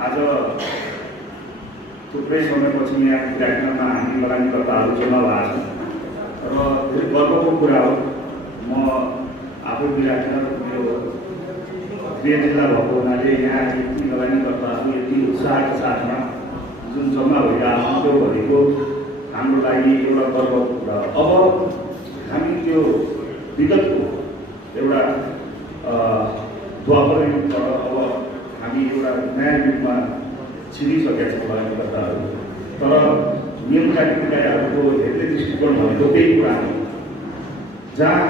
आज थुप्रै समयपछि यहाँ विराटनगरमा हामी लगानीकर्ताहरू जम्मा भएको छ र धेरै गर्वको कुरा हो। म आफू विराटनगर मेरो गृह जिल्ला भएको हुनाले यहाँ यति लगानीकर्ताहरू यति उत्साहका साथमा जुन जम्मा भइरहेको छ त्यो भनेको हाम्रो लागि एउटा गर्वको कुरा हो। अब हामी त्यो विगतको एउटा द्वापर युगबाट अब हामी एउटा नयाँ युगमा छिरिसकेका छौँ लगानीकर्ताहरू। तर नियम कानुनहरूको हेर्ने दृष्टिकोण भनेको त्यही कुरा हो। जहाँ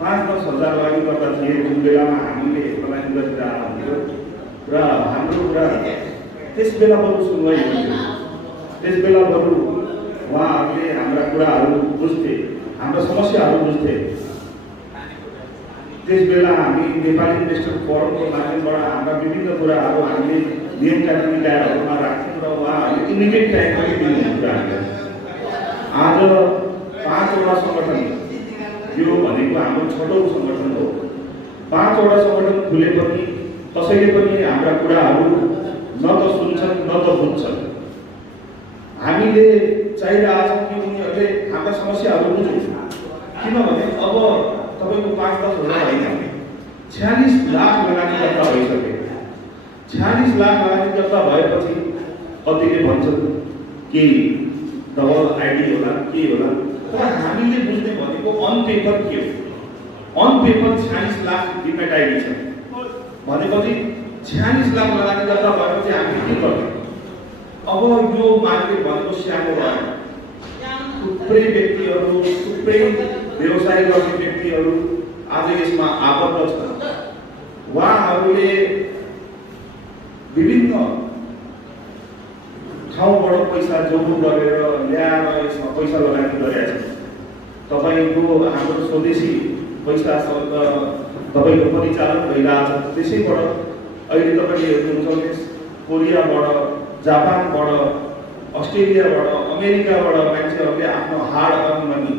5-10 हजार लगानीकर्ता थिए जुन बेलामा हामीले लगानी गरिरहेको हुन्थ्यो र हाम्रो कुरा त्यस बेला बरु सुनवाई हुन्थ्यो। त्यस बेला बरु उहाँहरूले हाम्रा कुराहरू बुझ्थे, हाम्रा समस्याहरू बुझ्थे। त्यस बेला हामी नेपाली इन्भेस्टर फोरमको माध्यमबाट हाम्रा विभिन्न कुराहरू हामीले नियम कानुन निकायहरूमा राख्थ्यौँ र उहाँहरूले इमिडिएट टाइममा दिने कुराहरू। आज 5वटा सङ्गठन, यो भनेको हाम्रो छोटो सङ्गठन हो। 5वटा सङ्गठन खुले पनि कसैले पनि हाम्रा कुराहरू न त सुन्छन् न त बुझ्छन्। हामीले चाहिरहेको छ कि उनीहरूले हाम्रा समस्याहरू बुझ्नु। किनभने अब तपाईँको 5-10 हजार होइन, 46 लाख लगानीकर्ता भइसके। 46 लाख लगानीकर्ता भएपछि कतिले भन्छन् कि डबल आइडी होला के होला, तर हामीले बुझ्ने भनेको अन पेपर के हो। On paper 46 lakh demat ID छ भनेपछि 46 लाख लगानीकर्ता भएपछि हामीले के गर्ने? अब यो मार्केट भनेको सानो भयो। थुप्रै व्यक्तिहरू, थुप्रै व्यवसाय गर्ने व्यक्तिहरू आज यसमा आबद्ध छन्। उहाँहरूले विभिन्न ठाउँबाट पैसा जोड्नु गरेर ल्याएर यसमा पैसा लगानी गरेका छन्। तपाईँको हाम्रो स्वदेशी पैसा तपाईँको परिचालन भइरहेको छ। त्यसैबाट अहिले तपाईँले हेर्नुहुन्छ कोरियाबाट, जापानबाट, अस्ट्रेलियाबाट, अमेरिकाबाट मान्छेहरूले आफ्नो हार्ड अर्न मनी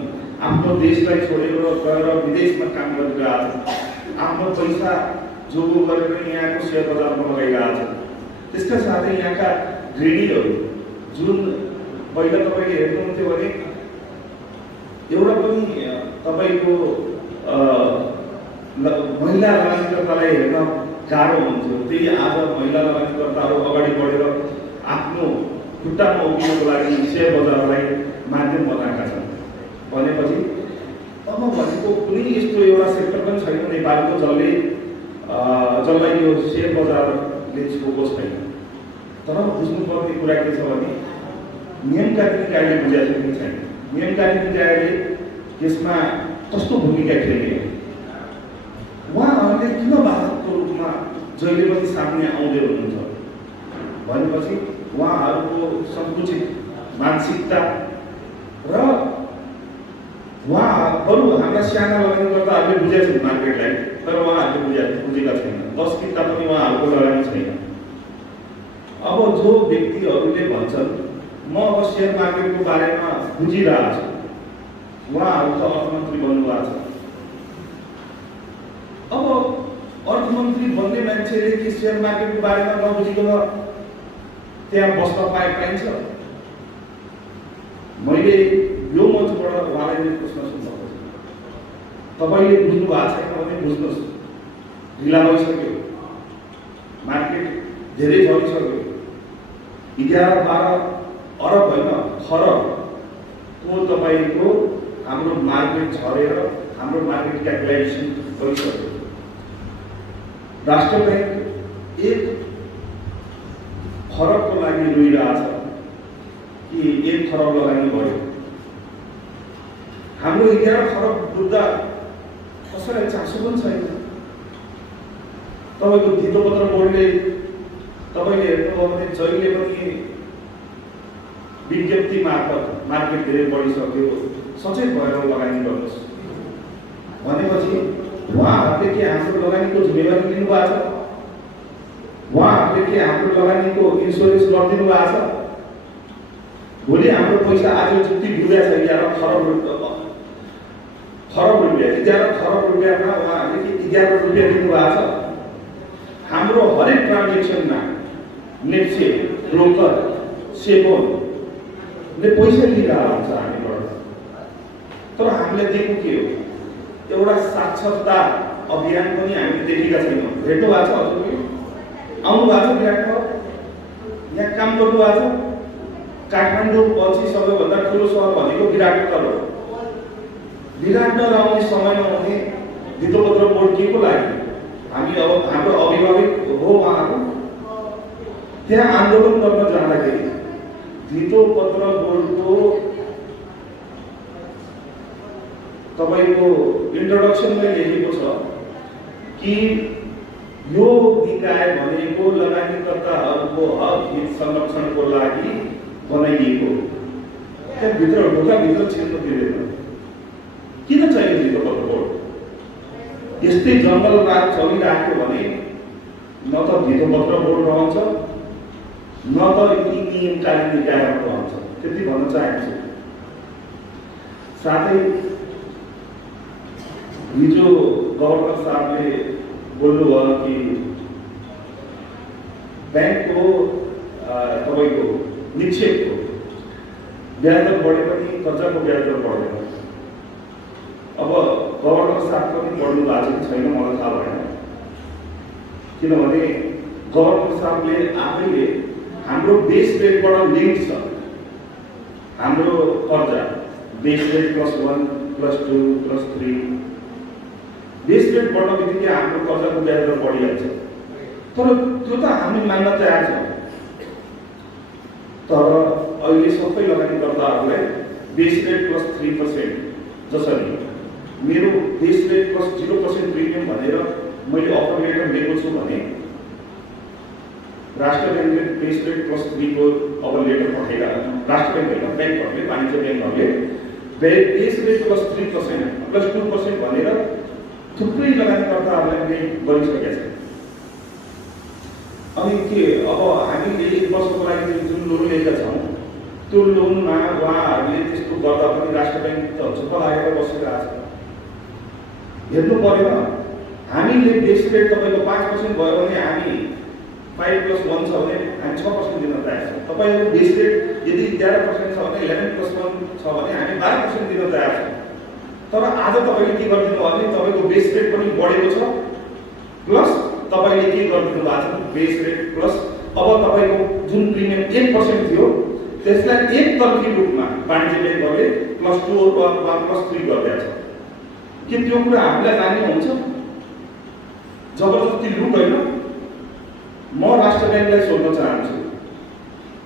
आफ्नो देशलाई छोडेर गएर विदेशमा काम गरिरहेको छ। आफ्नो पैसा जोगो गरेर यहाँको सेयर बजारमा लगाइरहेको छ। त्यसका साथै यहाँका ऋणीहरू जुन पहिला तपाईँले हेर्नुहुन्थ्यो भने एउटा पनि तपाईँको महिला लगानीकर्तालाई हेर्न गाह्रो हुन्थ्यो। त्यही आज महिला लगानीकर्ताहरू अगाडि बढेर आफ्नो खुट्टामा उभिनको लागि सेयर बजारलाई माध्यम बनाएका छन्। भनेपछि अब भनेको कुनै यस्तो एउटा सेक्टर पनि छैन नेपालको जसलाई यो सेयर बजारले छोएको छैन। तर बुझ्नुपर्ने कुरा के छ भने नियम कानुन निकायले बुझाएको पनि छैन। नियम कानुन निकायले यसमा कस्तो भूमिका खेल्ने, उहाँहरूले किन बाधकको रूपमा जहिले पनि सामने आउँदै हुनुहुन्छ भनेपछि उहाँहरूको सङ्कुचित मानसिकता र उहाँहरू हाम्रा साना लगानीकर्ताहरूले बुझेका छन् मार्केटलाई, तर उहाँहरूले बुझेका छैन। 10 किता पनि उहाँहरूको लगानी छैन। अब जो व्यक्तिहरूले भन्छन् म अब सेयर मार्केटको बारेमा बुझिरहेको छु, उहाँहरू त अर्थमन्त्री बन्नुभएको छ। अब अर्थमन्त्री बन्ने मान्छेले के सेयर मार्केटको बारेमा नबुझिकन त्यहाँ बस्न पाइन्छ? मैले यो मञ्चबाट उहाँलाई नै प्रश्न सोध्न खोजेँ। तपाईँले बुझ्नु भएको छैन भने बुझ्नुहोस्, ढिला भइसक्यो। मार्केट धेरै झरिसक्यो। 11-12 अरब होइन खरबको तपाईँको हाम्रो मार्केट झरेर हाम्रो मार्केट क्यापिटलाइजेसन भइसक्यो। राष्ट्र ब्याङ्क 1 खरबको लागि रोइरहेछ कि 1 खरब लगानी भयो। हाम्रो 11 खरब बुझ्दा कसैलाई चासो पनि छैन। तपाईँको धितोपत्र बोर्डले तपाईँले हेर्नुभयो भने जहिले पनि विज्ञप्ति मार्फत मार्केट धेरै बढिसक्यो, सचेत भएर लगानी गर्नुहोस् भनेपछि उहाँहरूले के हाम्रो लगानीको जिम्मेवारी लिनुभएको छ? उहाँहरूले के हाम्रो लगानीको इन्सुरेन्स गरिदिनु भएको छ? भोलि हाम्रो पैसा आज जति डुबेको छ 11 खरब रुपियाँ, 11 खरब रुपियाँमा उहाँहरूले के 11 रुपियाँ दिनुभएको छ? हाम्रो हरेक ट्रान्जेक्सनमा नेप्से, ब्रोकर, सेबोनले पैसा लिइरहेको हुन्छ हामीबाट। तर हामीले दिएको के हो? एउटा साक्षरता अभियान पनि हामीले देखेका छैनौँ। भेट्नु भएको छ हजुरले? आउनु भएको छ विराटनगर? यहाँ काम गर्नु भएको छ? काठमाडौँ पछि सबैभन्दा ठुलो सहर भनेको विराटनगर हो। विराटनगर आउने समयमा भने धितोपत्र बोर्ड के को लागि? हामी अब हाम्रो अभिभावक हो उहाँहरू, त्यहाँ आन्दोलन गर्न जाँदाखेरि धितोपत्र बोर्डको तपाईको इन्ट्रोडक्सनमै लेखेको छ कि यो निकाय भनेको लगानीकर्ताहरूको हक हित संरक्षणको लागि बनाइएको। त्यहाँभित्र ढोकाभित्र छिर्नु दिँदैन। किन चाहियो धितोपत्र बोर्ड? यस्तै जङ्गल राज चलिराख्यो भने न त धितोपत्र बोर्ड रहन्छ न त यी नियमकारी निकायहरू रहन्छ। त्यति भन्न चाहन्छु। साथै हिजो गभर्नर साहबले बोल्नुभयो कि ब्याङ्कको तपाईँको निक्षेपको ब्याज दर बढे पनि कर्जाको ब्याज दर बढ्दैन। अब गभर्नर साहब पनि बढ्नु भएको छ कि छैन मलाई थाहा भएन, किनभने गभर्नर साहबले आफैले हाम्रो बेस रेटबाट लिङ्क छ हाम्रो कर्जा, बेस रेट +1 +2 +3। बेस रेट बढ्न बित्तिकै हाम्रो कर्जाको ब्याज दर बढिहाल्छ। तर त्यो त हामी मान्न तयार छौँ। तर अहिले सबै लगानीकर्ताहरूलाई बेस रेट +3% जसरी मेरो बेस रेट +0% प्रिमियम भनेर मैले अफर लेटर दिएको छु भने राष्ट्र ब्याङ्कले बेस रेट +3 को अब लेटर पठाइरहेको छ। राष्ट्र ब्याङ्क ब्याङ्कहरूले, वाणिज्य ब्याङ्कहरूले बेस रेट +3% +2% भनेर थुप्रै लगानीकर्ताहरूले गरिसकेका छन्। अनि के अब हामीले 1 वर्षको लागि जुन लोन लिएका छौँ त्यो लोनमा उहाँहरूले त्यस्तो गर्दा पनि राष्ट्र ब्याङ्क त चुप्प लागेर बसिरहेको छ। हेर्नु परेन। हामीले बेस रेट तपाईँको 5% भयो भने हामी 5+1 छ भने हामी 6% दिन तयार छौँ। तपाईँको बेस रेट यदि 11% छ भने 11+1 छ भने हामी 12% दिन तयार छौँ। तर आज तपाईँले के गरिदिनु भयो भने तपाईँको बेस रेट पनि बढेको छ प्लस तपाईँले के गरिदिनु भएको छ बेस रेट प्लस अब तपाईँको जुन प्रिमियम 1% थियो त्यसलाई एकतर्फी रूपमा वाणिज्य ब्याङ्कहरूले +2 वा +3 गरिदिएको छ। के त्यो कुरा हामीलाई मान्य हुन्छ? जबरजस्ती लुट होइन। म राष्ट्र ब्याङ्कलाई सोध्न चाहन्छु,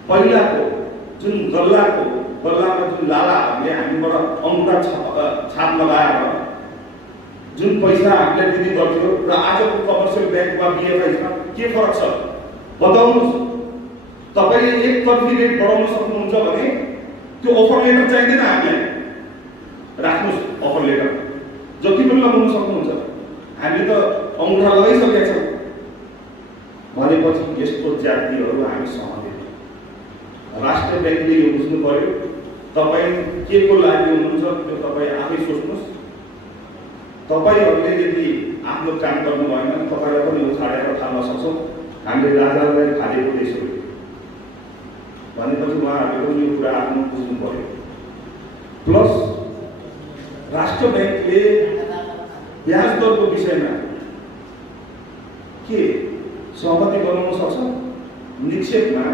पहिलाको जुन गल्लामा जुन लालाहरूले हामीबाट अङ्गुठा छाप लगाएर जुन पैसा हामीले दिने गर्थ्यो र आजको कमर्सियल ब्याङ्क वा बिएफआईमा के फरक छ बताउनुहोस्। तपाईँले एकतर्फी रेट बढाउन सक्नुहुन्छ भने त्यो अफर लेटर चाहिँदैन हामीलाई। राख्नुहोस् अफर लेटर जति पनि लगाउन सक्नुहुन्छ। हामी त अङ्गुठा लगाइसकेका छौँ भनेपछि यस्तो जातिहरू हामी सहँदैन। राष्ट्र ब्याङ्कले यो बुझ्नु पर्यो। तपाईँ के को लागि हुनुहुन्छ त्यो तपाईँ आफै सोच्नुहोस्। तपाईँहरूले यदि आफ्नो काम गर्नु भएन तपाईँलाई पनि उछाडेर थाल्न सक्छौँ हामीले राजालाई खालेको देश हो भनेपछि उहाँहरूले पनि यो कुरा आफ्नो बुझ्नु पर्यो। प्लस राष्ट्र ब्याङ्कले ब्याज दरको विषयमा के सहमति बनाउन सक्छ? निक्षेपमा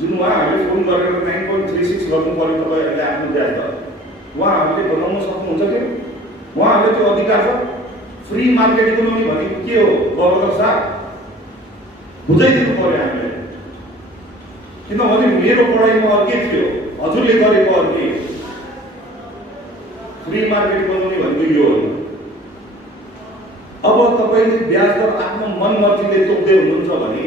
जुन उहाँहरूले फोन गरेर 9.36 गर्नु पर्यो तपाईँहरूले आफ्नो ब्याज दर उहाँहरूले बनाउन सक्नुहुन्छ कि? उहाँहरूले त्यो अधिकार छ। फ्री मार्केट इकोनोमी भनेको के हो गभर्नर साहब? बुझाइदिनु पर्यो हामीले। किनभने मेरो पढाइमा अर्कै थियो, हजुरले गरेको अर्कै। फ्री मार्केट इकोनोमी भनेको यो हो। अब तपाईँले ब्याज दर आफ्नो मनमर्जीले तोक्दै हुनुहुन्छ भने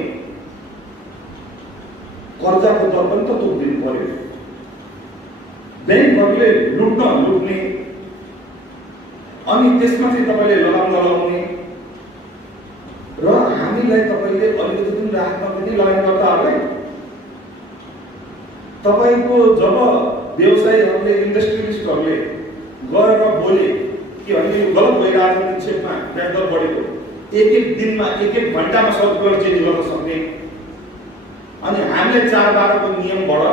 कर्जाको दर पनि त तोकिदिनु पर्यो। ब्याङ्कहरूले लुट्ने अनि त्यसमा चाहिँ तपाईँले लगाम लगाउने र हामीलाई तपाईँले अलिकति पनि राहत नदिने लगानीकर्ताहरूलाई। तपाईँको जब व्यवसायीहरूले इन्डस्ट्रियलिस्टहरूले गएर बोले कि अहिले यो गलत भइरहेको छ निक्षेपमा ब्याज दर बढेको, एक दिनमा एक घन्टामा सर्कुलर चेन्ज गर्न सक्ने, अनि हामीलाई 4/12 को नियमबाट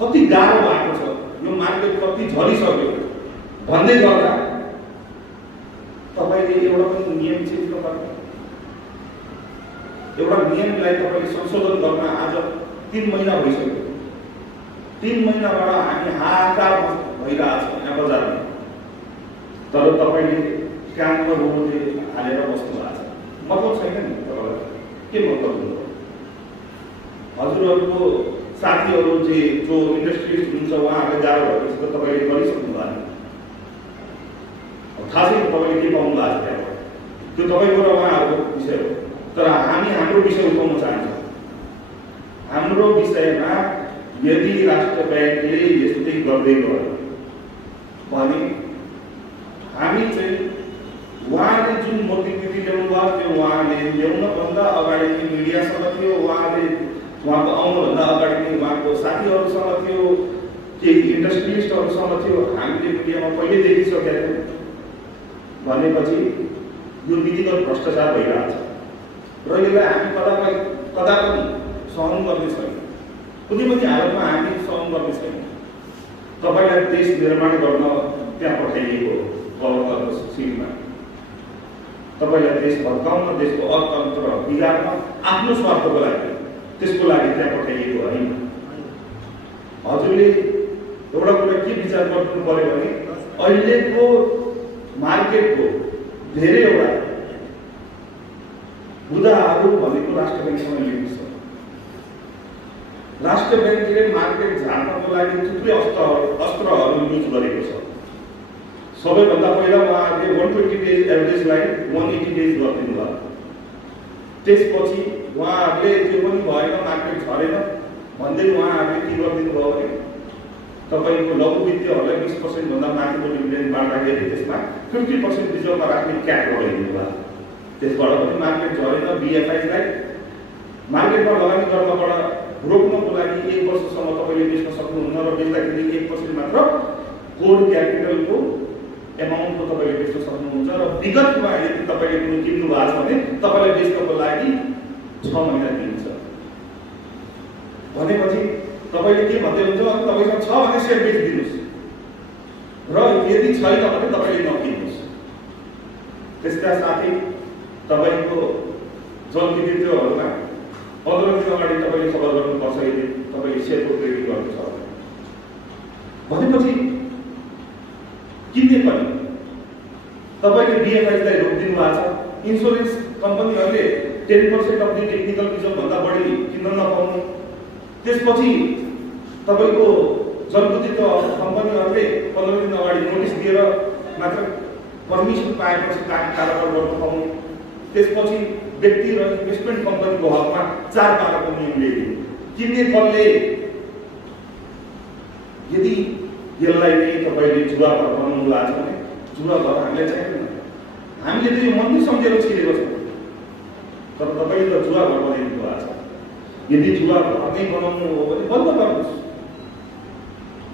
कति गाह्रो भएको छ, यो मार्केट कति झरिसक्यो भन्दै गर्दा तपाईले एउटा पनि नियम चेन्ज गर्नु, एउटा नियमलाई तपाईले संशोधन गर्न आज 3 महिना भइसक्यो। 3 महिनाबाट हामी हाहाकार भइरहेछ यहाँ बजारमा, तर तपाईले काममा रोले हालेर बस्नु भएको छ। मतलब छैन नि तपाईलाई के मतलब हो? हजुरहरूको साथीहरू जो इन्डस्ट्रियलिस्ट हुनुहुन्छ उहाँहरूले गाह्रो भएपछि त तपाईँले गरिसक्नु भयो, थाहा छैन तपाईँले के पाउनु भएको छ त्यहाँबाट, त्यो तपाईँको र उहाँहरूको विषय हो। तर हामी हाम्रो विषय उठाउन चाहन्छौँ। हाम्रो विषयमा यदि राष्ट्र ब्याङ्कले यस्तै गर्दै गयो भने हामी चाहिँ उहाँले जुन मोटिभिटी ल्याउनु भयो त्यो उहाँले ल्याउनभन्दा अगाडि मिडियासँग थियो, उहाँको आउनुभन्दा अगाडि नै उहाँको साथीहरूसँग थियो, केही इन्डस्ट्रियलिस्टहरूसँग थियो। हामीले मिडियामा पहिले देखिसकेका थियौँ भनेपछि यो नीतिगत भ्रष्टाचार भइरहेको छ र यसलाई हामी कदा पनि सहन गर्ने छैन। कुनै पनि हालतमा हामी सहन गर्ने छैन। तपाईँलाई देश निर्माण गर्न त्यहाँ पठाइएको गभर्नरको सिटमा, तपाईँलाई देश भत्काउन, देशको अर्थतन्त्र बिगार्न, आफ्नो स्वार्थको लागि, त्यसको लागि त्यहाँ पठाइएको होइन। हजुरले एउटा कुरा के विचार गर्नु पर्यो भने अहिलेको मार्केटको धेरैवटा बुदाहरू भनेको राष्ट्र ब्याङ्कसँग लिङ्क छ। राष्ट्र ब्याङ्कले मार्केट झार्नको लागि थुप्रै अस्त्रहरू युज गरेको छ। सबैभन्दा पहिला उहाँहरूले 120 डेज एभरेजलाई 180 डेज गरिदिनु भयो। त्यसपछि उहाँहरूले त्यो पनि भएन, मार्केट झरेन भन्दै उहाँहरूले के गरिदिनु भयो भने तपाईँको लघु वित्तीयहरूलाई 20% भन्दा माथिको डिभिडेन्ड बाँड्दाखेरि त्यसमा 50% रिजर्भमा राख्ने क्याप लगाइदिनु भयो। त्यसबाट पनि मार्केट झरेन। बिएफआईलाई मार्केटमा लगानी गर्नबाट रोक्नको लागि 1 वर्षसम्म तपाईँले बेच्न सक्नुहुन्न र बेच्दाखेरि 1% मात्र कोर क्यापिटलको एमाउन्टको तपाईँले बेच्न सक्नुहुन्छ र विगतमा यदि तपाईँले कुनै किन्नु भएको छ भने तपाईँलाई बेच्नको लागि 6 महिना दिन्छ। भनेपछि तपाईँले के भन्दै हुन्छ भने तपाईँसँग छ भने सेयर बेचिदिनुहोस् र यदि छैन भने तपाईँले नकिन्नुहोस्। त्यसका साथै तपाईँको जलविद्युतहरूमा 15 दिन अगाडि तपाईँले खबर गर्नुपर्छ यदि तपाईँले सेयरको ट्रेडिङ गर्नु छ भनेपछि किन्ने पनि तपाईँले बिएफआईलाई रोकिदिनु भएको छ। इन्सुरेन्स कम्पनीहरूले 10% अफ द टेक्निकल रिजर्भ भन्दा बढी किन्न नपाउनु। त्यसपछि तपाईँको जलविद्युत कम्पनीहरूले 15 दिन अगाडि नोटिस दिएर मात्र पर्मिसन पाएपछि कारोबार गर्न पाउनु। त्यसपछि व्यक्ति र इन्भेस्टमेन्ट कम्पनीको हकमा 4/12 को नियम ल्याइदिनु। किन्ने कसले यदि यसलाई नै तपाईँले जुवा घर बनाउनु भएको छ भने जुवा घर हामीलाई चाहिँदैन। हामीले त यो मन्दिर सम्झेर छिरेको छ, तर तपाईँले त जुवा घर बनाइदिनु भएको छ। यदि जुवा घर नै बनाउनु हो भने बन्द गर्नुहोस्,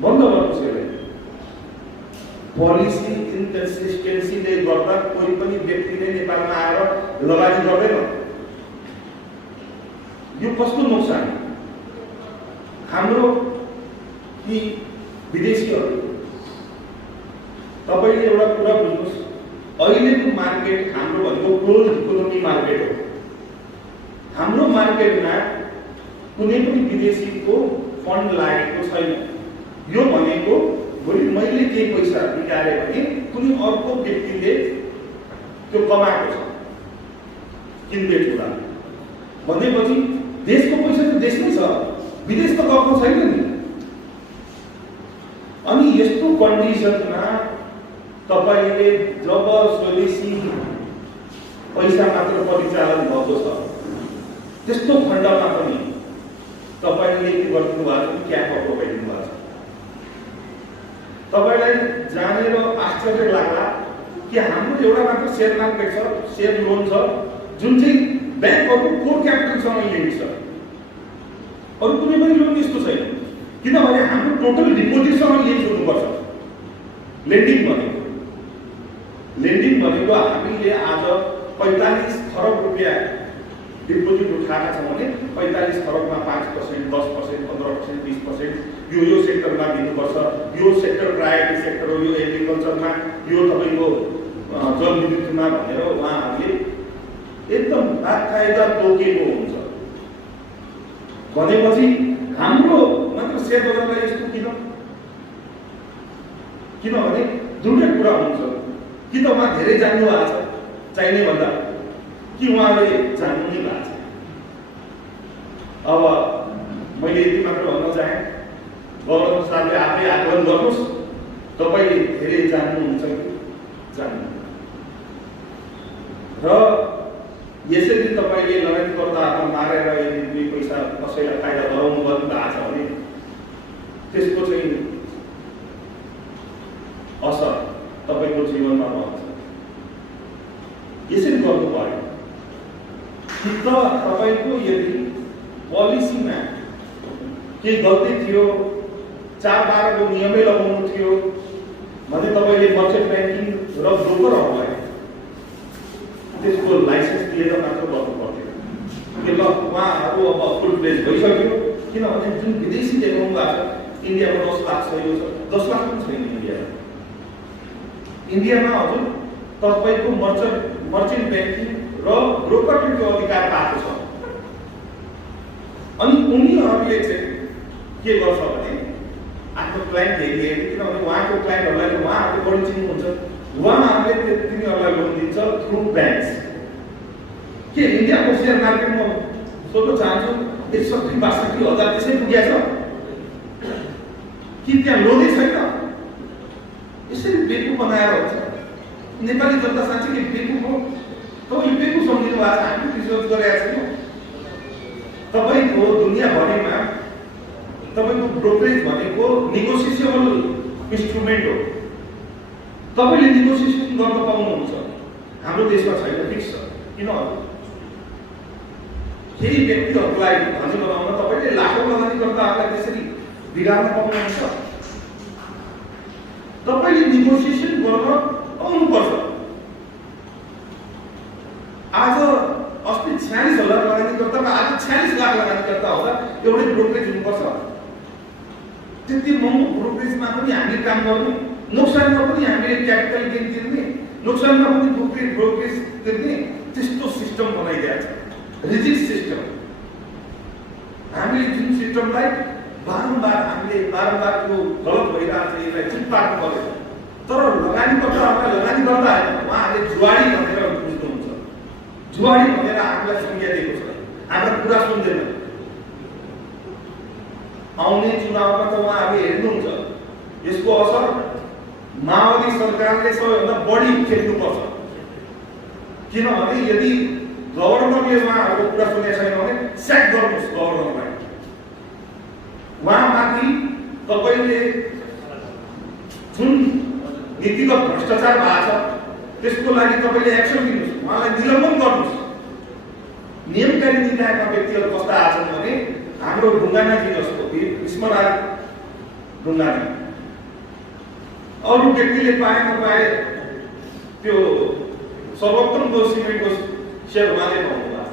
बन्द गर्नुहोस्। यसलाई पोलिसी इन्कन्सिस्टेन्सीले गर्दा कोही पनि व्यक्तिले नेपालमा आएर लगानी गर्दैन। यो कस्तो नोक्सान हाम्रो कि विदेशीहरू। तपाईँले एउटा कुरा बुझ्नुहोस्, अहिलेको मार्केट हाम्रो भनेको क्लोज इकोनोमी मार्केट हो। हाम्रो मार्केटमा कुनै पनि विदेशीको फन्ड लागेको छैन। यो भनेको भोलि मैले केही पैसा निकाले भने कुनै अर्को व्यक्तिले त्यो कमाएको छ किनबेच हुँदा भनेपछि देशको पैसा त देशमै छ, विदेश त गएको छैन नि। अनि यस्तो कन्डिसनमा तपाईँले जब स्वदेशी पैसा मात्र परिचालन भएको छ त्यस्तो खण्डमा पनि तपाईँले के गरिदिनु भएको छ, क्याप लगाइदिनु भएको छ। तपाईँलाई जानेर आश्चर्य लाग्ला कि हाम्रो एउटा मात्र सेयर मार्केट छ, सेयर लोन छ, जुन चाहिँ ब्याङ्कहरूको कोर क्यापिटलसँग लिङ्क छ। अरू कुनै पनि लोन यस्तो छैन, किनभने हाम्रो टोटल डिपोजिटसँग लिङ्क हुनुपर्छ। लेन्डिङ भनेको हामीले आज 45 खरब रुपियाँ डिपोजिट खाएका छौँ भने 45 खरबमा 5%, 10%, 15%, 20% यो सेक्टरमा दिनुपर्छ। यो सेक्टर प्रायोरिटी सेक्टर हो, यो एग्रिकल्चरमा, यो तपाईँको जलविद्युतमा भनेर उहाँहरूले एकदम बाकायदा तोकेको हुन्छ। भनेपछि हाम्रो मात्र सेयर बजारलाई यस्तो किनभने दुईटै कुरा हुन्छ, कि त उहाँ धेरै जान्नु भएको छ चाहिने भन्दा, कि उहाँले जान्नु नै भएको छ। अब मैले यति मात्र भन्न चाहेँ, गभर्नर साहबले आफै आकलन गर्नुहोस्, तपाईँ धेरै जान्नुहुन्छ कि जान्नु। र यसरी तपाईँले लगानीकर्ताहरूलाई मारेर यदि 2 पैसा कसैलाई फाइदा गराउनु पर्ने भएको छ भने त्यसको चाहिँ असर तपाईँको जीवनमा रहन्छ। यसरी गर्नु पर्यो कि त तपाईँको यदि पोलिसीमा केही गल्ती थियो, 4-12 को नियमै लगाउनु थियो भने तपाईँले मर्चेन्ट ब्याङ्किङ र ब्रोकरहरूलाई त्यसको लाइसेन्स दिएर मात्र गर्नु पर्थ्यो। कि ल उहाँहरू अब फुल प्लेज भइसक्यो, किनभने जुन विदेशी देखाउनु भएको छ इन्डियामा 10 लाख छ, यो 10 लाख पनि छैन इन्डियामा हजुर तपाईँको मर्चेन्ट ब्याङ्किङ र ब्रोकरले त्यो अधिकार पाएको छ। अनि उनीहरूले चाहिँ के गर्छ भने आफ्नो क्लाइन्ट हेरी, किनभने उहाँको क्लाइन्टहरूलाई उहाँहरूले बढी चिन्नुहुन्छ, उहाँहरूले तिनीहरूलाई लोन दिन्छ थ्रु ब्याङ्क्स। के इन्डियाको सेयर मार्केटमा सोध्न चाहन्छु 61-62 हजार त्यसै पुगेछ कि त्यहाँ लोनै छैन? यसरी बेकु बनाएर हुन्छ। नेपाली जनता साँच्चै कि बेकु हो? तपाईँले बेकु सम्झिनु भएको छ, हामी रिसर्च गरेका छैनौँ। तपाईँको दुनियाँभरिमा तपाईँको ब्रोकरेज भनेको नेगोसिएबल इन्स्ट्रुमेन्ट हो। तपाईँले नेगोसिएसन गर्न पाउनुहुन्छ, हाम्रो देशमा छैन, फिक्स छ। किन? केही व्यक्तिहरूलाई धनी बनाउन तपाईँले लाखौँ लगानीकर्ताहरूलाई त्यसरी बिगार्न पाउनुहुन्छ। तपाईँले नेगोसिएसन गर्न पाउनुपर्छ। आज अस्ति 46 हजार लगानीकर्तामा आज 46 लाख लगानीकर्ता होला, एउटै ब्रोकरेज हुनुपर्छ। त्यति महँगो ब्रोकरेजमा पनि हामीले काम गर्नु, नोक्सानमा पनि हामीले क्यापिटल गेन तिर्ने, नोक्सानमा पनि ब्रोकरेज तिर्ने, त्यस्तो सिस्टम बनाइदिएको छ, रिजिड सिस्टम। हामीले जुन सिस्टमलाई हामीले बारम्बार त्यो गलत भइरहेको छ, यसलाई ठिक पार्नु पर्यो। तर लगानीकर्ताहरूलाई लगानी गर्दा उहाँहरूले जुवाडी भनेर बुझ्नुहुन्छ, जुवाडी भनेर हामीलाई संज्ञा दिएको छ, हाम्रो कुरा सुन्दैन। आउने चुनावमा त उहाँहरूले हेर्नुहुन्छ यसको असर माओवादी सरकारले सबैभन्दा बढी खेल्नुपर्छ। किनभने यदि गभर्नरले उहाँहरूको कुरा सुनेको छैन भने स्याक गर्नुहोस् गभर्नरलाई। उहाँमाथि तपाईँले जुन नीतिगत भ्रष्टाचार भएको छ त्यसको लागि तपाईँले एक्सन लिनुहोस्, उहाँलाई निलम्बन गर्नुहोस्। नियमकारी निकायका व्यक्तिहरू कस्ता आछन् भने हाम्रो ढुङ्गानाजी जस्तो विस्मराज ढुङ्गाना, अरू व्यक्तिले पाए नपाए त्यो सर्वोत्तमको सिमेन्टको सेयर उहाँले पाउनुभयो।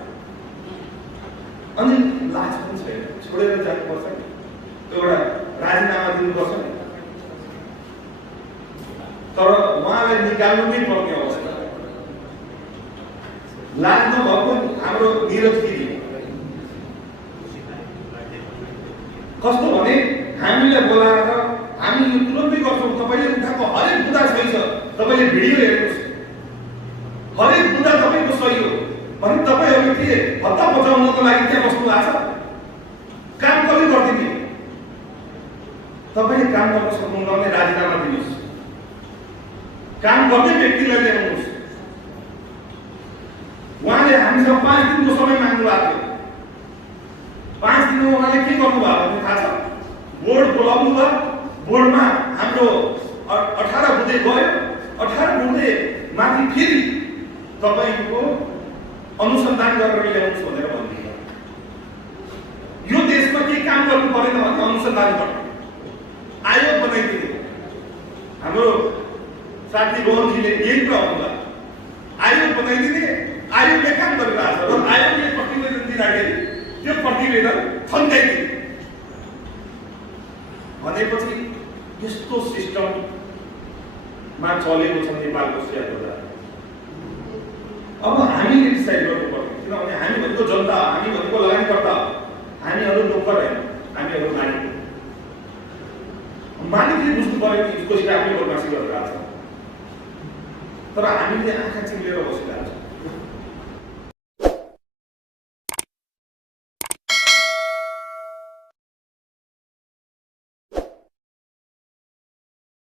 अनि लाज पनि छैन, छोडेर जानुपर्छ, एउटा राजीनामा दिनुपर्छ। तर उहाँलाई निकाल्नु नै पर्ने अवस्था। लाज नभएको हाम्रो निरज गिरी कस्तो भने हामीलाई बोलाएर हामी यो तुरन्तै गर्छौँ, तपाईँले उठाएको हरेक बुदा सही छ, तपाईँले भिडियो हेर्नुहोस्, हरेक बुदा तपाईँको सही हो भने तपाईँहरू के हत्ता बचाउनको लागि त्यहाँ बस्नु भएको छ? काम कसले गरिदिने? तपाईँले काम गर्न सक्नुहुन्न भने राजीनामा दिनुहोस्, काम गर्ने व्यक्तिलाई ल्याउनुहोस्। उहाँले हामीसँग 5 दिनको समय माग्नु भएको थियो। 5 दिनमा उहाँले के गर्नुभयो भने थाहा छ? बोर्ड बोलाउनु भयो, बोर्डमा हाम्रो 18 बुँदे गयो, 18 बुँदे माथि फेरि तपाईँको अनुसन्धान गरेर ल्याउनुहोस् भनेर भन्नुभयो। यो देशमा केही काम गर्नु परेन भने अनुसन्धान गर्नु, आयोग बनाइदिने। हाम्रो साथी रोहनजीले यही कुरा भन्नुभयो, आयोग बनाइदिने, आयोगले काम गरिरहेको छ र आयोगले प्रतिवेदन दिँदाखेरि त्यो प्रतिवेदन थन्काइदियो भनेपछि यस्तो सिस्टममा चलेको छ नेपालको शेयर बजार। अब हामीले डिसाइड गर्नुपर्छ, किनभने हामी भनेको जनता, हामी भनेको लगानीकर्ता, हामीहरू नोकर होइन, हामीहरू मालिक। मालिकले बुझ्नु पर्यो कि यसको सित आफ्नो बदमासी गरिरहेको छ, तर हामीले आँखा चिम्लेर बसिरहेको छ।